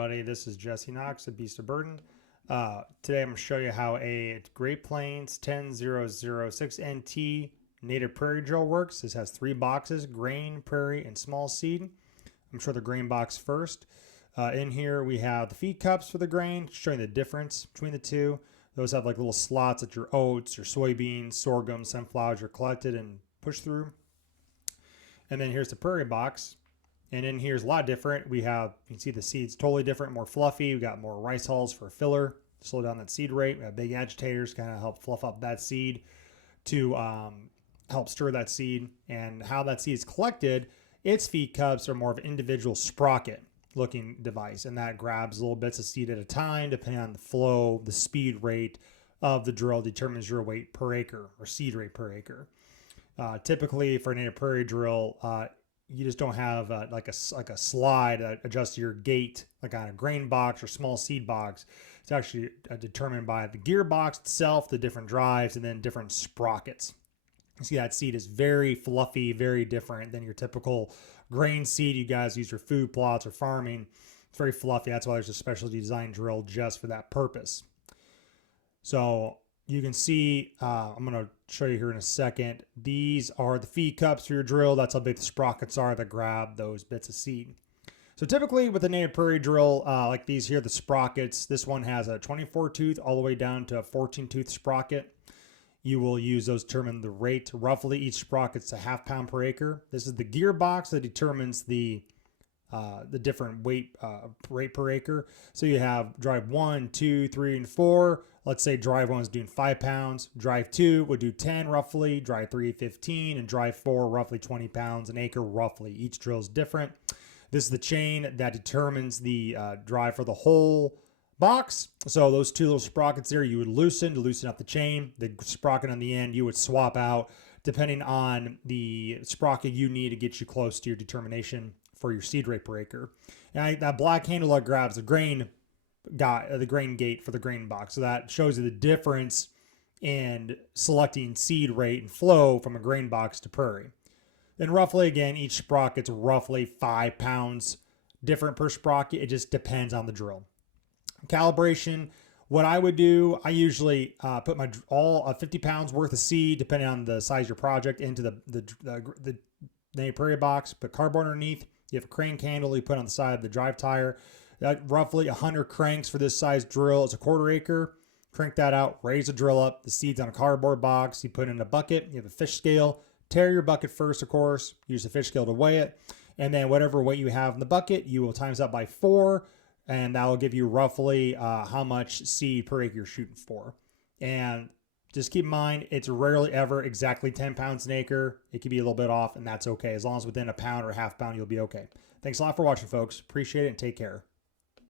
everybody, this is Jesse Knox at Beast of Burden. Today I'm going to show you how a Great Plains 10006NT native prairie drill works. This has 3 boxes: grain, prairie, and small seed. I'm sure the grain box first. In here we have the feed cups for the grain, showing the difference between the two. Those have like little slots that your oats, your soybeans, sorghum, sunflowers are collected and pushed through. And then here's the prairie box. And in here's a lot different. We have, you can see the seeds totally different, more fluffy. We got more rice hulls for filler, slow down that seed rate. We have big agitators, kind of help fluff up that seed to help stir that seed. And how that seed is collected, its feed cups are more of an individual sprocket looking device. And that grabs little bits of seed at a time, depending on the flow, the speed rate of the drill determines your weight per acre or seed rate per acre. Typically for a native prairie drill, you just don't have like a slide that adjusts your gate like on a grain box or small seed box. It's actually determined by the gearbox itself, the different drives, and then different sprockets. You see that seed is very fluffy, very different than your typical grain seed you guys use for food plots or farming. It's very fluffy. That's why there's a specialty design drill just for that purpose. So you can see, I'm going to show you here in a second. These are the feed cups for your drill. That's how big the sprockets are that grab those bits of seed. So typically with a native prairie drill like these here, the sprockets, this one has a 24 tooth all the way down to a 14 tooth sprocket. You will use those to determine the rate. Roughly each sprocket's a ½ pound per acre. This is the gearbox that determines the different weight rate per acre. So you have drive 1, 2, 3, and 4. Let's say drive 1 is doing 5 pounds. Drive 2 would do 10 roughly. Drive 3, 15. And drive 4, roughly 20 pounds an acre roughly. Each drill is different. This is the chain that determines the drive for the whole box. So those 2 little sprockets there, you would loosen to loosen up the chain. The sprocket on the end, you would swap out depending on the sprocket you need to get you close to your determination for your seed rate per acre. And that black handle that grabs the grain gate for the grain box. So that shows you the difference in selecting seed rate and flow from a grain box to prairie. Then roughly, again, each sprocket's roughly 5 pounds different per sprocket. It just depends on the drill. Calibration, what I would do, I usually put my all 50 pounds worth of seed, depending on the size of your project, into the native prairie box. Put cardboard underneath. You have a crank handle you put on the side of the drive tire. Roughly 100 cranks for this size drill is a 1/4 acre. Crank that out, raise the drill up. The seed's on a cardboard box. You put it in a bucket. You have a fish scale. Tear your bucket first, of course. Use the fish scale to weigh it. And then whatever weight you have in the bucket, you will times that by 4. And that will give you roughly how much seed per acre you're shooting for. And just keep in mind, it's rarely ever exactly 10 pounds an acre. It could be a little bit off, and that's okay. As long as within a pound or ½ pound, you'll be okay. Thanks a lot for watching, folks. Appreciate it, and take care.